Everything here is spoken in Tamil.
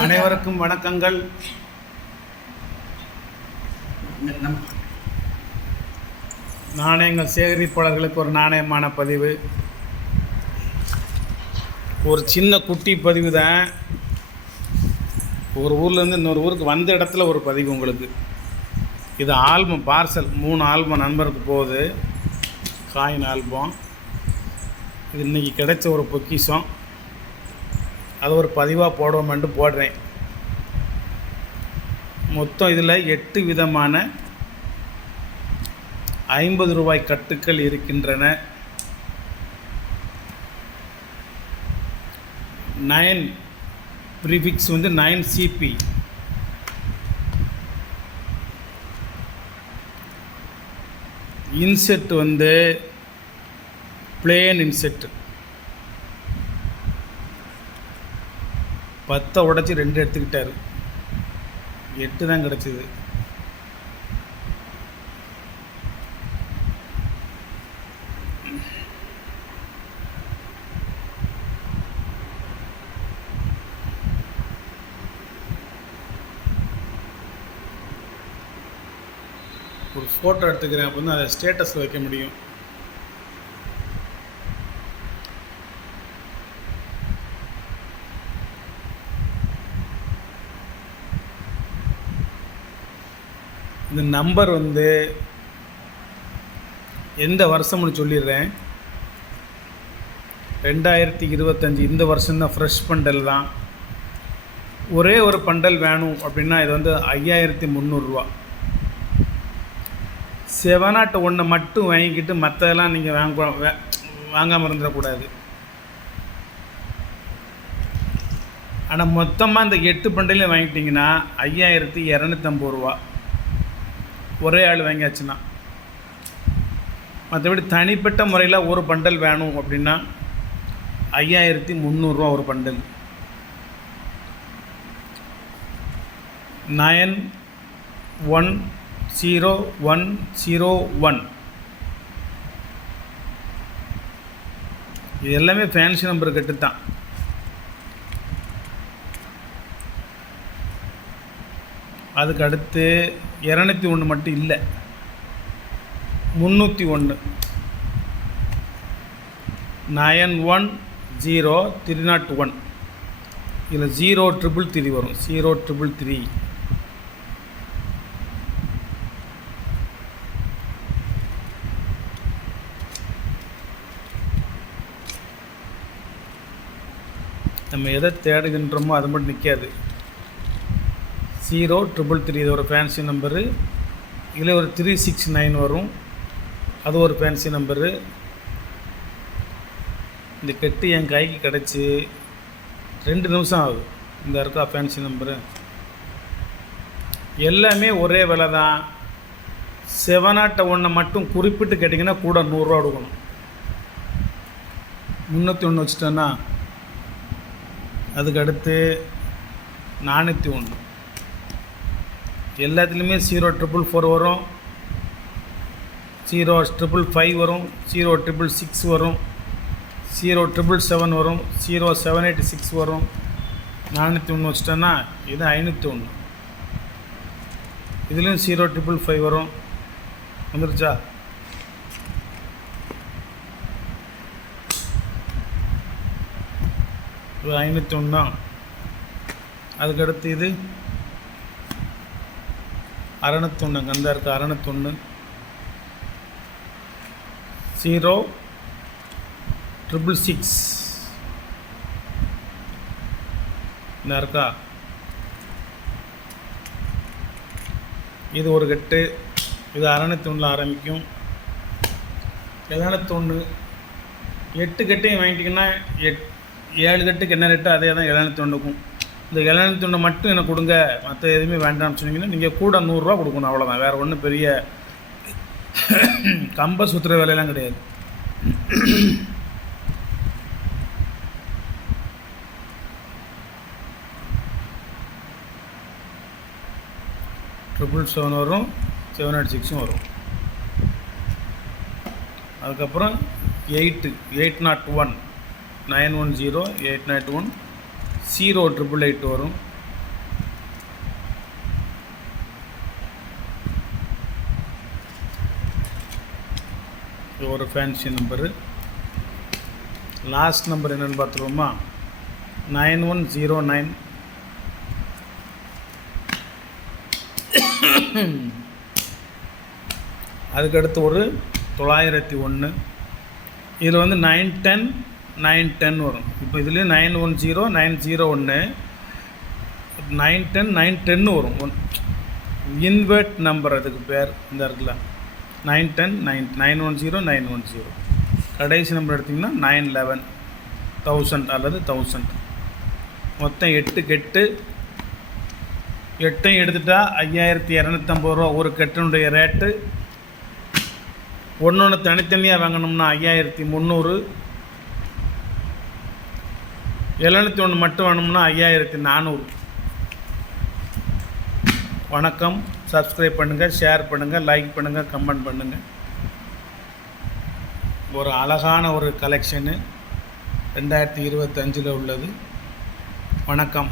அனைவருக்கும் வணக்கங்கள். நாணயங்கள் சேகரிப்பாளர்களுக்கு ஒரு நாணயமான பதிவு, ஒரு சின்ன குட்டி பதிவு தான். ஒரு ஊர்லேருந்து இன்னொரு ஊருக்கு வந்த இடத்துல ஒரு பதிவு உங்களுக்கு. இது ஆல்பம் பார்சல் 3 ஆல்பம் நண்பருக்கு போகுது, காயின் ஆல்பம். இது இன்றைக்கி கிடைச்ச ஒரு பொக்கிஷம். அது ஒரு பதிவாக போடுவோமென்று போடுறேன். மொத்தம் இதில் 8 விதமான 50 ரூபாய் கட்டுக்கள் இருக்கின்றன. 9 prefix 9 CP. Inset plane inset 10 உடச்சி 2 எடுத்துக்கிட்டார். 8 தான் கிடச்சிது. ஒரு ஃபோட்டோ எடுத்துக்கிறேன், அப்போ அதை ஸ்டேட்டஸில் வைக்க முடியும். இந்த நம்பர் எந்த வருஷம்னு சொல்லிடுறேன். 2025 இந்த வருஷம்தான். ஃப்ரெஷ் பண்டல் தான். ஒரே ஒரு பண்டல் வேணும் அப்படின்னா இது 5300 ரூபா. 701 மட்டும் வாங்கிக்கிட்டு மற்றதெல்லாம் நீங்கள் வாங்காமல் இருந்துடக்கூடாது. ஆனால் மொத்தமாக இந்த 8 பண்டலையும் வாங்கிட்டிங்கன்னா 5250 ரூபா. ஒரே ஆள் வாங்கியாச்சுன்னா. மற்றபடி தனிப்பட்ட முறையில் ஒரு பண்டல் வேணும் அப்படின்னா 5300 ரூபா ஒரு பண்டல். 910101. இது எல்லாமே ஃபேன்சி நம்பர் கட்டு தான். அதுக்கு அடுத்து 201 மட்டும் இல்லை, 301. 910301. இதில் 0333 வரும். 0333. நம்ம எதை தேடுகின்றோமோ அது மட்டும் நிற்காது. 0333 இது ஒரு ஃபேன்சி நம்பரு. இதில் ஒரு 369 வரும், அது ஒரு ஃபேன்சி நம்பரு. இந்த கெட்டு என் கைக்கு கிடச்சி 2 நிமிஷம் ஆகுது. இந்த இருக்கா ஃபேன்சி நம்பரு. எல்லாமே ஒரே விலை தான். 701 மட்டும் குறிப்பிட்டு கேட்டிங்கன்னா கூட 100 ரூபா கொடுக்கணும். 301 வச்சுட்டோன்னா அதுக்கு அடுத்து 401. எல்லாத்துலேயுமே 0444 வரும், 0555 வரும், 0666 வரும், 0777 வரும், 0786 வரும். 401 வச்சிட்டோன்னா இது 501. இதுலேயும் 0555 வரும். வந்துருச்சா? இது 501 தான். அதுக்கடுத்து இது 601. கந்தா இருக்குது 601. 0666 இந்த இருக்கா. இது ஒரு கட்டு. இது 601 ஆரம்பிக்கும். 701 8 கட்டையும் வாங்கிட்டிங்கன்னா 7 கட்டுக்கு என்ன ரேட்டோ அதே தான் 701க்கும். இந்த 701 மட்டும் எனக்கு கொடுங்க, மற்ற எதுவுமே வேண்டாம்னு சொன்னீங்கன்னா நீங்கள் கூட 100 ரூபா கொடுக்கணும். அவ்வளோதான். வேறு ஒன்றும் பெரிய கம்ப சுற்றுற வேலையெல்லாம் கிடையாது. ட்ரிபிள் 7 வரும், 786 வரும். அதுக்கப்புறம் 801 910 801 0888 வரும். ஒரு ஃபேன்சி நம்பரு. லாஸ்ட் நம்பர் என்னென்னு பார்த்துருவோமா? 9109. அதுக்கடுத்து ஒரு 901. இதில் வந்து 910 910 வரும். இப்போ இதுலேயே 910 901 910 910 வரும். இன்வெர்ட் நம்பர் அதுக்கு பேர் இந்த இருக்குல்ல 910 910 910. கடைசி நம்பர் எடுத்திங்கன்னா 911 1000 அல்லது 1000. மொத்தம் 8 கெட்டு. 8 எடுத்துட்டா 5250 ரூபா ஒரு கெட்டினுடைய ரேட்டு. ஒன்று தனித்தனியாக வாங்கணும்னா 5300. 701 மட்டும் வேணும்னா 5400. வணக்கம். சப்ஸ்கிரைப் பண்ணுங்கள், ஷேர் பண்ணுங்கள், லைக் பண்ணுங்கள், கமெண்ட் பண்ணுங்கள். ஒரு அழகான ஒரு கலெக்ஷனு 2025 உள்ளது. வணக்கம்.